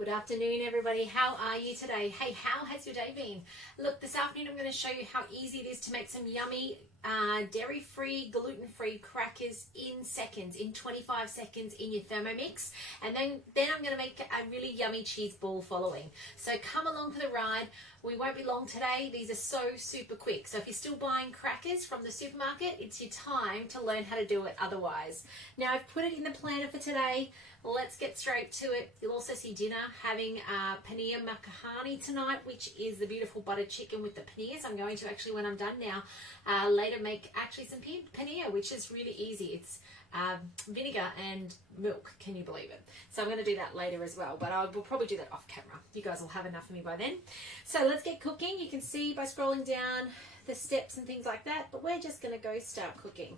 Good afternoon, everybody. How are you today? Hey, how has your day been? Look, this afternoon I'm going to show you how easy it is to make some yummy dairy-free, gluten-free crackers in seconds, in 25 seconds in your Thermomix. And then I'm going to make a really yummy cheese ball following. So come along for the ride. We won't be long today. These are so super quick. So if you're still buying crackers from the supermarket, it's your time to learn how to do it otherwise. Now I've put it in the planner for today. Let's get straight to it. You'll also see dinner having paneer makhani tonight, which is the beautiful buttered chicken with the paneers. I'm going to actually, when I'm done now, later make actually some paneer, which is really easy. It's vinegar and milk, can you believe it? So I'm going to do that later as well, but I will probably do that off camera. You guys will have enough of me by then. So let's get cooking. You can see by scrolling down the steps and things like that, but we're just going to go start cooking.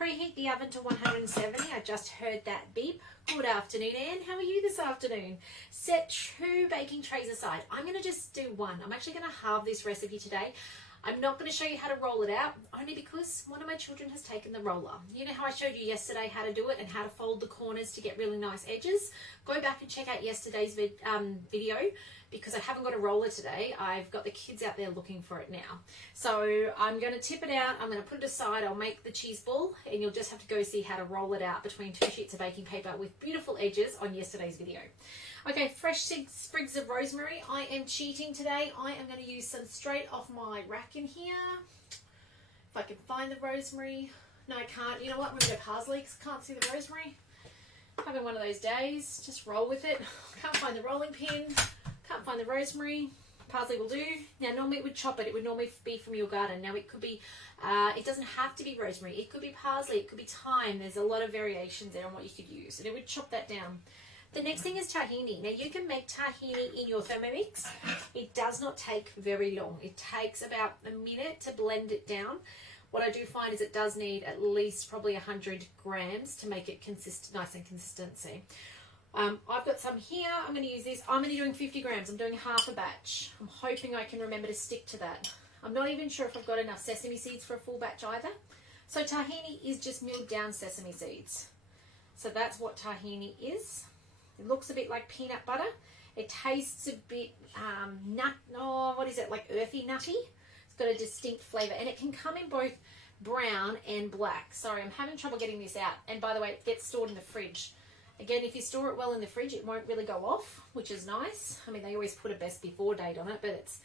Preheat the oven to 170. I just heard that beep. Good afternoon, Anne. How are you this afternoon? Set 2 baking trays aside. I'm going to just do one. I'm actually going to halve this recipe today. I'm not going to show you how to roll it out, only because one of my children has taken the roller. You know how I showed you yesterday how to do it and how to fold the corners to get really nice edges? Go back and check out yesterday's video, because I haven't got a roller today. I've got the kids out there looking for it now. So I'm going to tip it out. I'm going to put it aside. I'll make the cheese ball, and you'll just have to go see how to roll it out between 2 sheets of baking paper with beautiful edges on yesterday's video. Okay, fresh sprigs of rosemary. I am cheating today. I am going to use some straight off my rack in here. If I can find the rosemary. No, I can't. You know what? I'm going to go parsley because I can't see the rosemary. Having one of those days. Just roll with it. Can't find the rolling pin. Can't find the rosemary. Parsley will do. Now, normally it would chop it. It would normally be from your garden. Now, it could be, it doesn't have to be rosemary. It could be parsley. It could be thyme. There's a lot of variations there on what you could use. And it would chop that down. The next thing is tahini. Now, you can make tahini in your Thermomix. It does not take very long. It takes about a minute to blend it down. What I do find is it does need at least probably 100 grams to make it nice and consistency. I've got some here. I'm going to use this. I'm only doing 50 grams. I'm doing half a batch. I'm hoping I can remember to stick to that. I'm not even sure if I've got enough sesame seeds for a full batch either. So tahini is just milled down sesame seeds. So that's what tahini is. It looks a bit like peanut butter. It tastes a bit like earthy nutty. It's got a distinct flavour, and it can come in both brown and black. Sorry, I'm having trouble getting this out. And by the way, it gets stored in the fridge. Again, if you store it well in the fridge, it won't really go off, which is nice. I mean, they always put a best before date on it, but it's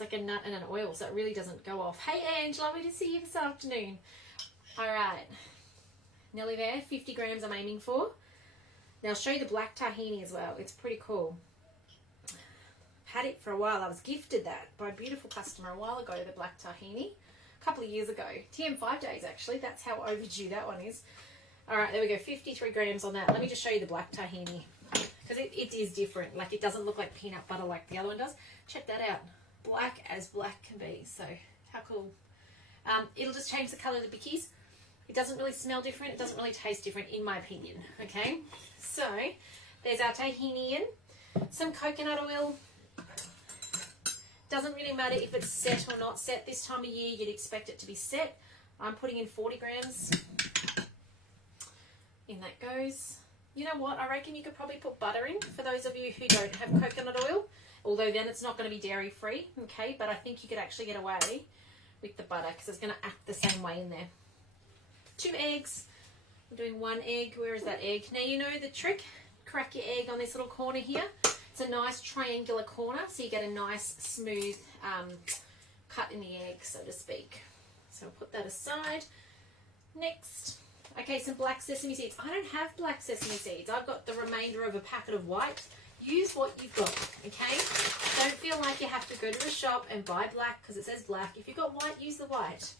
like a nut and an oil, so it really doesn't go off. Hey, Ange, lovely to see you this afternoon. All right, nearly there. 50 grams I'm aiming for. Now, I'll show you the black tahini as well. It's pretty cool. Had it for a while. I was gifted that by a beautiful customer a while ago, the black tahini, a couple of years ago. TM5 days, actually. That's how overdue that one is. All right, there we go. 53 grams on that. Let me just show you the black tahini, because it is different. Like, it doesn't look like peanut butter like the other one does. Check that out. Black as black can be. So, how cool. It'll just change the color of the bickies. It doesn't really smell different. It doesn't really taste different, in my opinion. Okay, so there's our tahini in. Some coconut oil. Doesn't really matter if it's set or not set. This time of year, you'd expect it to be set. I'm putting in 40 grams. In that goes. You know what? I reckon you could probably put butter in for those of you who don't have coconut oil. Although then it's not going to be dairy free. Okay, but I think you could actually get away with the butter because it's going to act the same way in there. 2 eggs. I'm doing 1 egg. Where is that egg? Now, you know the trick. Crack your egg on this little corner here. It's a nice triangular corner, so you get a nice smooth cut in the egg, so to speak. So I'll put that aside. Next, okay, some black sesame seeds. I don't have black sesame seeds. I've got the remainder of a packet of white. Use what you've got, okay? Don't feel like you have to go to the shop and buy black because it says black. If you've got white, use the white.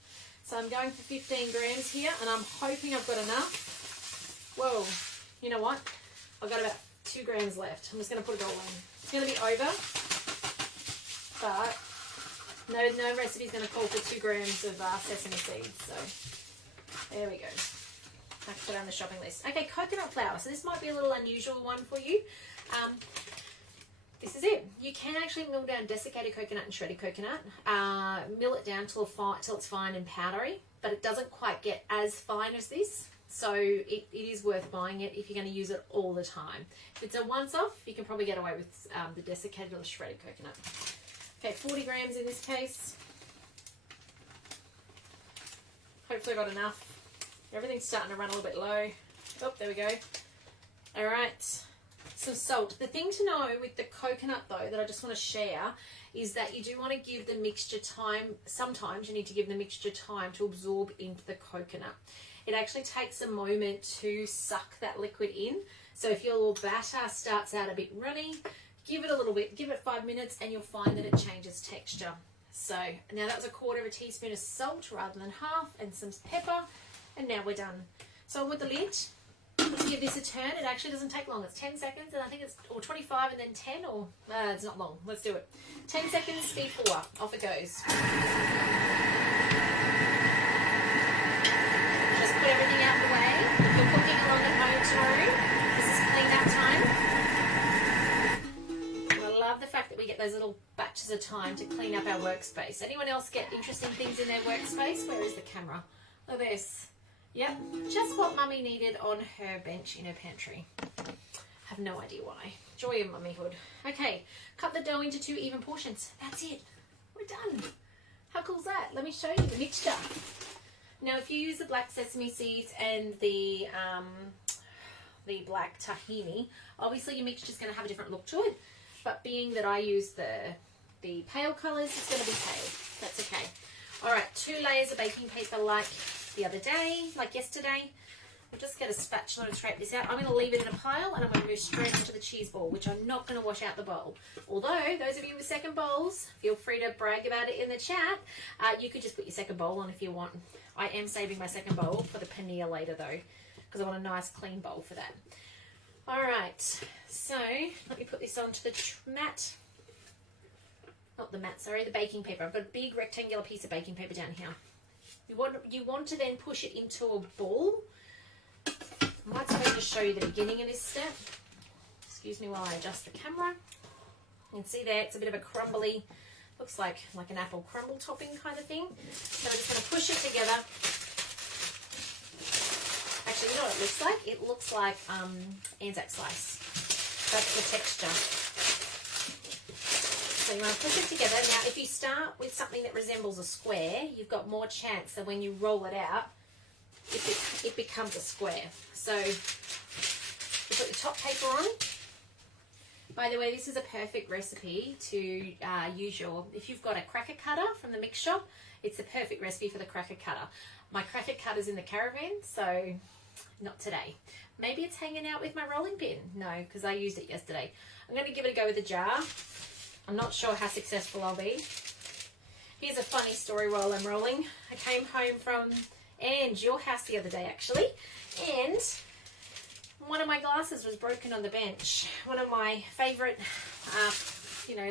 So I'm going for 15 grams here, and I'm hoping I've got enough. Whoa, you know what? I've got about 2 grams left. I'm just going to put it all in. It's going to be over, but no recipe is going to call for 2 grams of sesame seeds. So there we go. I can put it on the shopping list. Okay, coconut flour. So this might be a little unusual one for you. This is it. You can actually mill down desiccated coconut and shredded coconut. Mill it down till it's fine and powdery, but it doesn't quite get as fine as this. So it is worth buying it if you're going to use it all the time. If it's a once off, you can probably get away with the desiccated or shredded coconut. Okay, 40 grams in this case. Hopefully I got enough. Everything's starting to run a little bit low. Oh, there we go. All right, some salt. The thing to know with the coconut though that I just want to share is that you do want to give the mixture time. Sometimes you need to give the mixture time to absorb into the coconut. It actually takes a moment to suck that liquid in. So if your batter starts out a bit runny, give it a little bit, give it 5 minutes and you'll find that it changes texture. So now that was 1/4 teaspoon of salt rather than half, and some pepper, and now we're done. So with the lid, give this a turn. It actually doesn't take long. It's 10 seconds, and I think it's, or 25 and then 10, or it's not long. Let's do it. 10 seconds, speed 4, off it goes. Just put everything out of the way. If you're cooking along at home tomorrow, this is clean up time. And I love the fact that we get those little batches of time to clean up our workspace. Anyone else get interesting things in their workspace? Where is the camera? Look at this. Yep, just what Mummy needed on her bench in her pantry. Have no idea why. Joy of mummyhood. Okay, cut the dough into 2 even portions. That's it. We're done. How cool is that? Let me show you the mixture. Now, if you use the black sesame seeds and the black tahini, obviously your mixture is going to have a different look to it. But being that I use the pale colours, it's going to be pale. That's okay. All right, 2 layers of baking paper like the other day, like yesterday. We'll just get a spatula and scrape this out. I'm going to leave it in a pile and I'm going to move straight into the cheese ball, which I'm not going to wash out the bowl. Although, those of you with second bowls, feel free to brag about it in the chat. You could just put your second bowl on if you want. I am saving my second bowl for the paneer later though, because I want a nice clean bowl for that. All right, so let me put this onto the mat. Not the mat, sorry, the baking paper. I've got a big rectangular piece of baking paper down here. You want to then push it into a ball. I might just show you the beginning of this step. Excuse me while I adjust the camera. You can see there it's a bit of a crumbly, looks like an apple crumble topping kind of thing. So we're just going to push it together. Actually, you know what it looks like? It looks like Anzac slice. That's the texture. So you want to push it together. Now, if you start with something that resembles a square, you've got more chance that when you roll it out, it becomes a square. So you put the top paper on. By the way, this is a perfect recipe to use if you've got a cracker cutter from the mix shop, it's the perfect recipe for the cracker cutter. My cracker cutter's in the caravan, so not today. Maybe it's hanging out with my rolling pin. No, because I used it yesterday. I'm going to give it a go with a jar. I'm not sure how successful I'll be. Here's a funny story while I'm rolling. I came home from your house the other day actually, and one of my glasses was broken on the bench. One of my favourite,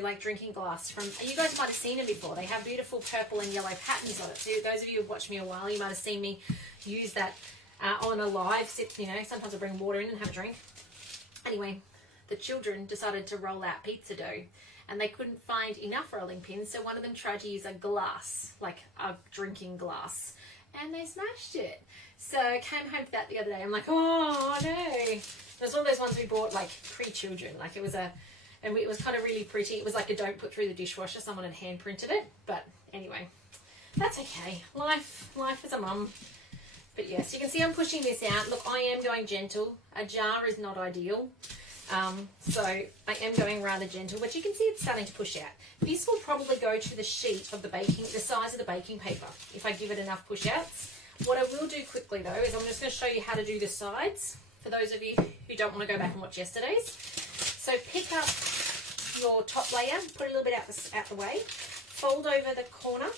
like drinking glass from, you guys might have seen them before. They have beautiful purple and yellow patterns on it. So those of you who've watched me a while, you might have seen me use that on a live sit. Sometimes I bring water in and have a drink. Anyway, the children decided to roll out pizza dough. And they couldn't find enough rolling pins, so one of them tried to use a glass, like a drinking glass, and they smashed it. So I came home to that the other day. I'm like, oh no. It was one of those ones we bought like pre-children. Like it was kind of really pretty. It was like a don't put through the dishwasher. Someone had hand printed it. But anyway, that's okay. Life as a mum. But yes, you can see I'm pushing this out. Look, I am going gentle. A jar is not ideal. So I am going rather gentle, but you can see it's starting to push out. This will probably go to the sheet of the size of the baking paper, if I give it enough push outs. What I will do quickly though, is I'm just going to show you how to do the sides, for those of you who don't want to go back and watch yesterday's. So pick up your top layer, put a little bit out the way, fold over the corner,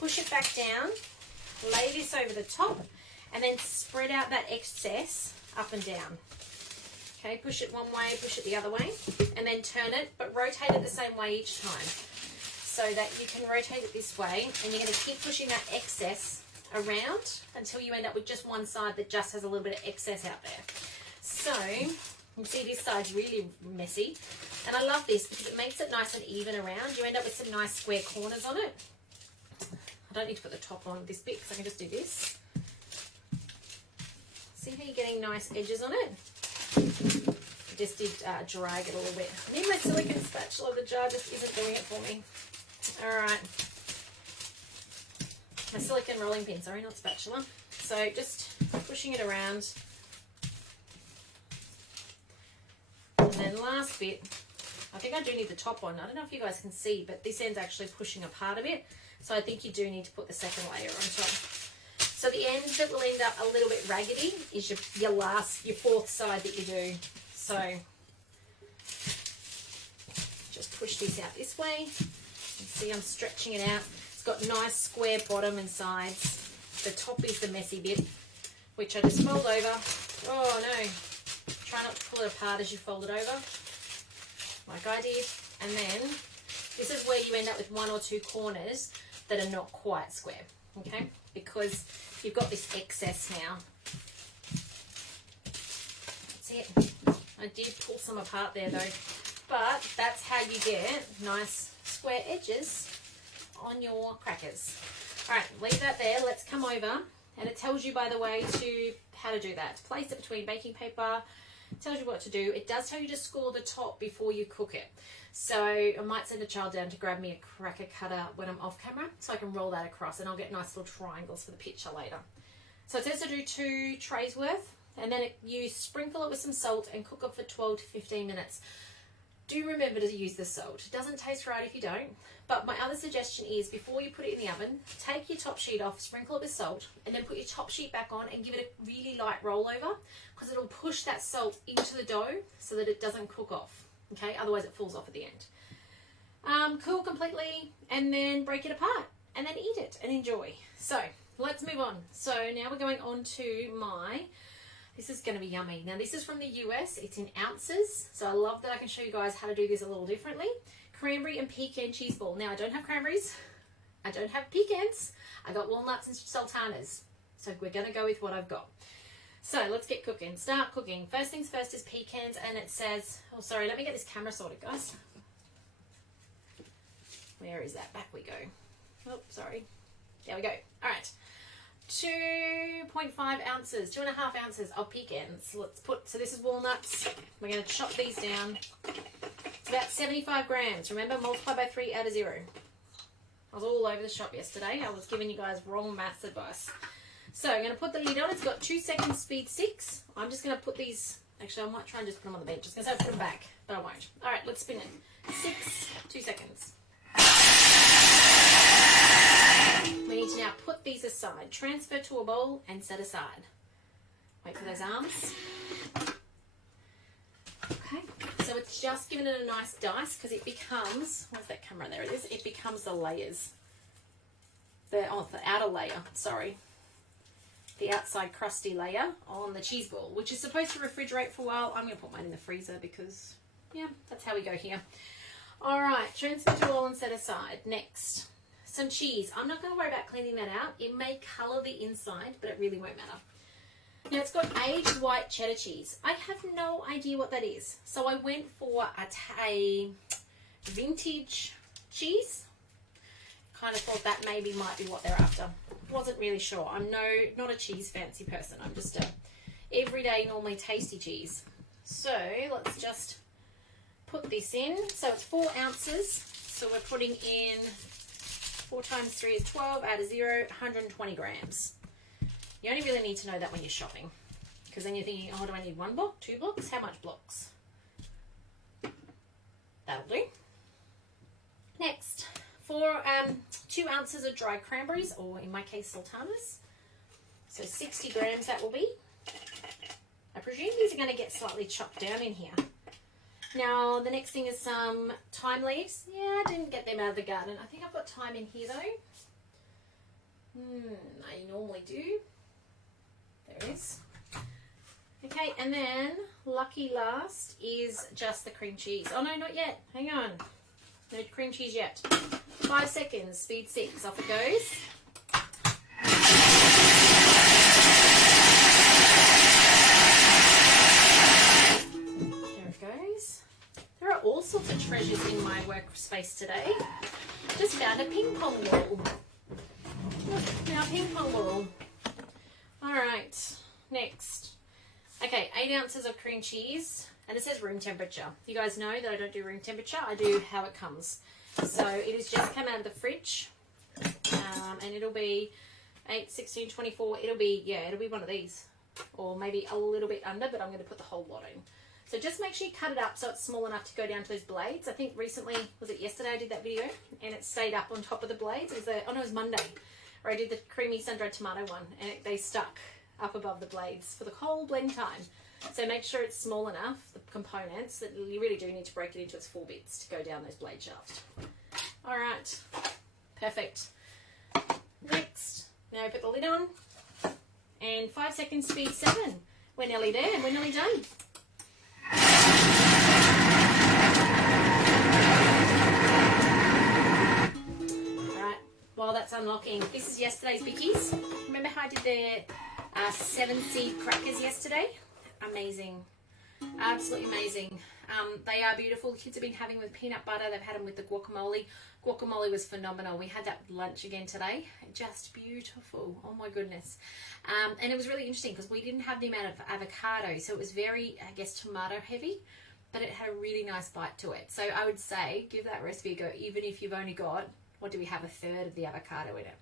push it back down, lay this over the top, and then spread out that excess up and down. Okay, push it one way, push it the other way, and then turn it, but rotate it the same way each time. So that you can rotate it this way, and you're going to keep pushing that excess around until you end up with just one side that just has a little bit of excess out there. So, you can see this side's really messy, and I love this because it makes it nice and even around. You end up with some nice square corners on it. I don't need to put the top on this bit because I can just do this. See how you're getting nice edges on it? Just did drag it a little bit. I need my silicone spatula. The jar just isn't doing it for me. All right. My silicone rolling pin, sorry, not spatula. So just pushing it around. And then last bit, I think I do need the top one. I don't know if you guys can see, but this end's actually pushing apart a bit. So I think you do need to put the second layer on top. So the end that will end up a little bit raggedy is your fourth side that you do. So just push this out this way. You see I'm stretching it out. It's got nice square bottom and sides. The top is the messy bit, which I just fold over. Oh no. Try not to pull it apart as you fold it over, like I did. And then this is where you end up with one or two corners that are not quite square, okay? Because you've got this excess now. That's it. I did pull some apart there though, but that's how you get nice square edges on your crackers. All right, leave that there. Let's come over, and it tells you, by the way, how to do that. Place it between baking paper. It tells you what to do. It does tell you to score the top before you cook it. So I might send a child down to grab me a cracker cutter when I'm off camera so I can roll that across, and I'll get nice little triangles for the picture later. So it says to do 2 trays worth, and then you sprinkle it with some salt and cook it for 12 to 15 minutes. Do remember to use the salt. It doesn't taste right if you don't. But my other suggestion is, before you put it in the oven, take your top sheet off, sprinkle it with salt, and then put your top sheet back on and give it a really light rollover, because it'll push that salt into the dough so that it doesn't cook off. Okay, otherwise it falls off at the end. Cool completely, and then break it apart, and then eat it and enjoy. So let's move on. So now we're going on to this is going to be yummy. Now this is from the US. It's in ounces, so I love that I can show you guys how to do this a little differently. Cranberry and pecan cheese ball. Now I don't have cranberries, I don't have pecans, I got walnuts and sultanas. So we're going to go with what I've got. So let's get cooking. Start cooking. First things first is pecans, and it says, oh sorry, let me get this camera sorted, guys. Where is that? Back we go. Oh, sorry. There we go. All right. 2.5 ounces, 2.5 ounces of pecans. So this is walnuts. We're going to chop these down. It's about 75 grams. Remember, multiply by 3 out of 0. I was all over the shop yesterday. I was giving you guys wrong maths advice. So I'm going to put the lid on. It's got 2 seconds, speed 6. I'm just going to put these, actually I might try and just put them on the bench. Just going to put them back, but I won't. All right, let's spin it. 6, 2 seconds. We need to now put these aside. Transfer to a bowl and set aside. Wait for those arms. Okay, so it's just giving it a nice dice, because it becomes, where's that camera? There it is. It becomes the layers. The outer layer, sorry. The outside crusty layer on the cheese ball, which is supposed to refrigerate for a while. I'm going to put mine in the freezer because, yeah, that's how we go here. All right, transfer to a bowl and set aside. Next, some cheese. I'm not going to worry about cleaning that out. It may colour the inside, but it really won't matter. Now, it's got aged white cheddar cheese. I have no idea what that is. So I went for a vintage cheese. Kind of thought that maybe might be what they're after. Wasn't really sure. I'm not a cheese fancy person. I'm just a everyday, normally tasty cheese. So let's just put this in. So it's 4 ounces. So we're putting in 4 times 3 is 12, out of 0, 120 grams. You only really need to know that when you're shopping, because then you're thinking, oh, do I need 1 block, 2 blocks? How much blocks? That'll do. Next, 2 ounces of dried cranberries, or in my case, sultanas. So 60 grams that will be. I presume these are going to get slightly chopped down in here. Now, the next thing is some thyme leaves. Yeah, I didn't get them out of the garden. I think I've got thyme in here, though. I normally do. There is. Okay, and then lucky last is just the cream cheese. Oh, no, not yet. Hang on. No cream cheese yet. 5 seconds, speed 6. Off it goes. There it goes. There are all sorts of treasures in my workspace today. Just found a ping pong wall. Look, now ping pong wall. All right, next. Okay, 8 ounces of cream cheese, and it says room temperature. You guys know that I don't do room temperature. I do how it comes. So it has just come out of the fridge, and it'll be 8, 16, 24. It'll be one of these, or maybe a little bit under, but I'm going to put the whole lot in. So just make sure you cut it up so it's small enough to go down to those blades. I think recently, was it yesterday I did that video, and it stayed up on top of the blades. It was Monday, where I did the creamy sun-dried tomato one, and they stuck up above the blades for the whole blend time. So make sure it's small enough, the components, that you really do need to break it into its 4 bits to go down those blade shafts. All right, perfect. Next, now put the lid on, and 5 seconds, speed 7. We're nearly there, and we're nearly done. While that's unlocking, this is yesterday's bickies. Remember how I did the 7-seed crackers yesterday? Amazing, absolutely amazing. They are beautiful. The kids have been having with peanut butter. They've had them with the guacamole. Guacamole was phenomenal. We had that lunch again today. Just beautiful. Oh my goodness. And it was really interesting because we didn't have the amount of avocado, so it was very, I guess, tomato heavy, but it had a really nice bite to it. So I would say give that recipe a go, even if you've only got, what do we have, 1/3 of the avocado in it.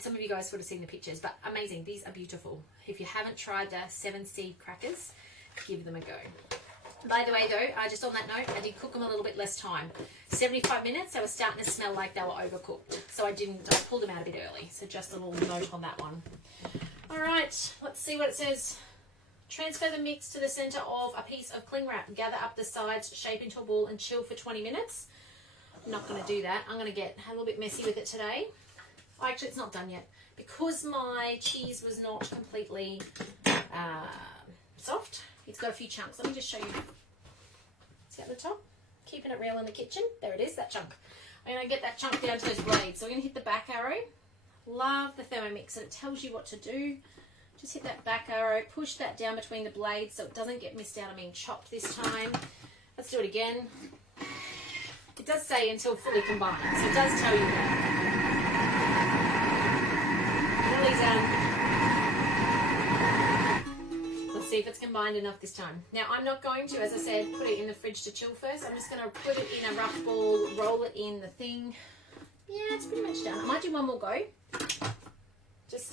Some of you guys would have seen the pictures, but amazing. These are beautiful. If you haven't tried the 7-seed crackers, give them a go. By the way, though, just on that note, I did cook them a little bit less time. 75 minutes, they were starting to smell like they were overcooked. So I pulled them out a bit early. So just a little note on that one. All right, let's see what it says. Transfer the mix to the center of a piece of cling wrap. Gather up the sides, shape into a ball, and chill for 20 minutes. I'm not going to do that. I'm going to get a little bit messy with it today. Oh, actually, it's not done yet. Because my cheese was not completely soft, it's got a few chunks. Let me just show you. See at the top? Keeping it real in the kitchen. There it is, that chunk. I'm going to get that chunk down to those blades. So I'm going to hit the back arrow. Love the Thermomix, and it tells you what to do. Just hit that back arrow. Push that down between the blades so it doesn't get missed out on being chopped this time. Let's do it again. It does say until fully combined, so it does tell you that. Let's see if it's combined enough this time. Now, I'm not going to, as I said, put it in the fridge to chill first. I'm just going to put it in a rough ball, roll it in the thing. Yeah, it's pretty much done. I might do one more go. I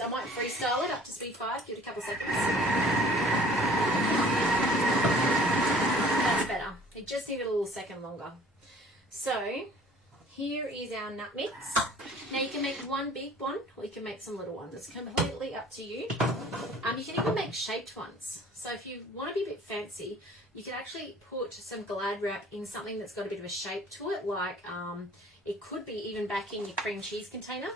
might freestyle it up to speed 5. Give it a couple seconds. That's better. It just needed a little second longer. So, here is our nut mix. Now you can make one big one, or you can make some little ones. It's completely up to you. You can even make shaped ones. So if you want to be a bit fancy, you can actually put some Glad wrap in something that's got a bit of a shape to it, like it could be even back in your cream cheese container,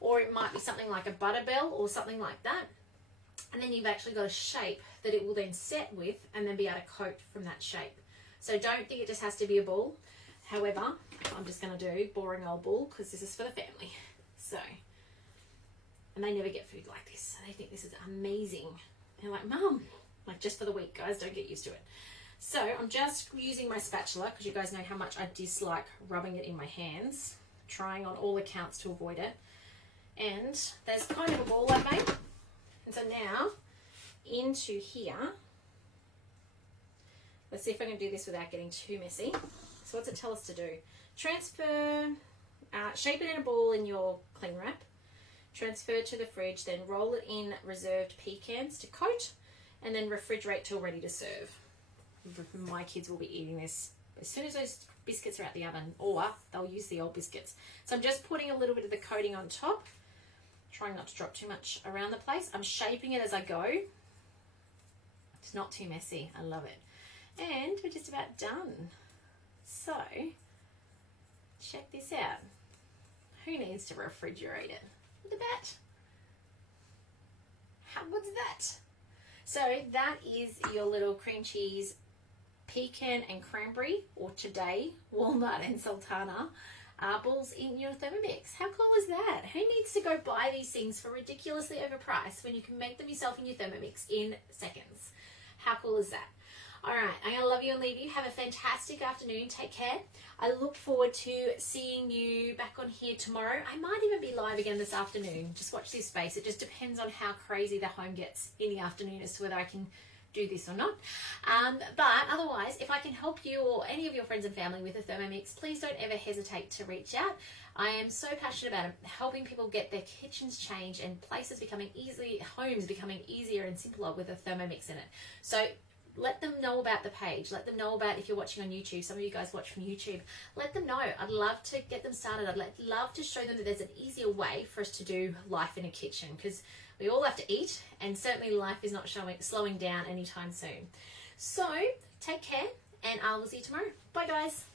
or it might be something like a butter bell or something like that. And then you've actually got a shape that it will then set with and then be able to coat from that shape. So don't think it just has to be a ball. However, I'm just going to do boring old ball because this is for the family. So, and they never get food like this. So they think this is amazing. They're like, Mum, like just for the week, guys, don't get used to it. So I'm just using my spatula because you guys know how much I dislike rubbing it in my hands, trying on all accounts to avoid it. And there's kind of a ball I made. And so now into here, let's see if I can do this without getting too messy. So what's it tell us to do? Transfer, shape it in a ball in your cling wrap, transfer to the fridge, then roll it in reserved pecans to coat, and then refrigerate till ready to serve. My kids will be eating this as soon as those biscuits are out the oven, or they'll use the old biscuits. So I'm just putting a little bit of the coating on top, trying not to drop too much around the place. I'm shaping it as I go. It's not too messy. I love it. And we're just about done. So, check this out. Who needs to refrigerate it? Look at that. How good's that? So that is your little cream cheese, pecan and cranberry, or today, walnut and sultana balls in your Thermomix. How cool is that? Who needs to go buy these things for ridiculously overpriced when you can make them yourself in your Thermomix in seconds? How cool is that? All right, I'm going to love you and leave you. Have a fantastic afternoon. Take care. I look forward to seeing you back on here tomorrow. I might even be live again this afternoon. Just watch this space. It just depends on how crazy the home gets in the afternoon as to whether I can do this or not. But otherwise, if I can help you or any of your friends and family with a Thermomix, please don't ever hesitate to reach out. I am so passionate about helping people get their kitchens changed and places becoming homes becoming easier and simpler with a Thermomix in it. So let them know about the page. Let them know about, if you're watching on YouTube, some of you guys watch from YouTube, let them know. I'd love to get them started. I'd love to show them that there's an easier way for us to do life in a kitchen, because we all have to eat, and certainly life is not slowing down anytime soon. So take care, and I will see you tomorrow. Bye guys.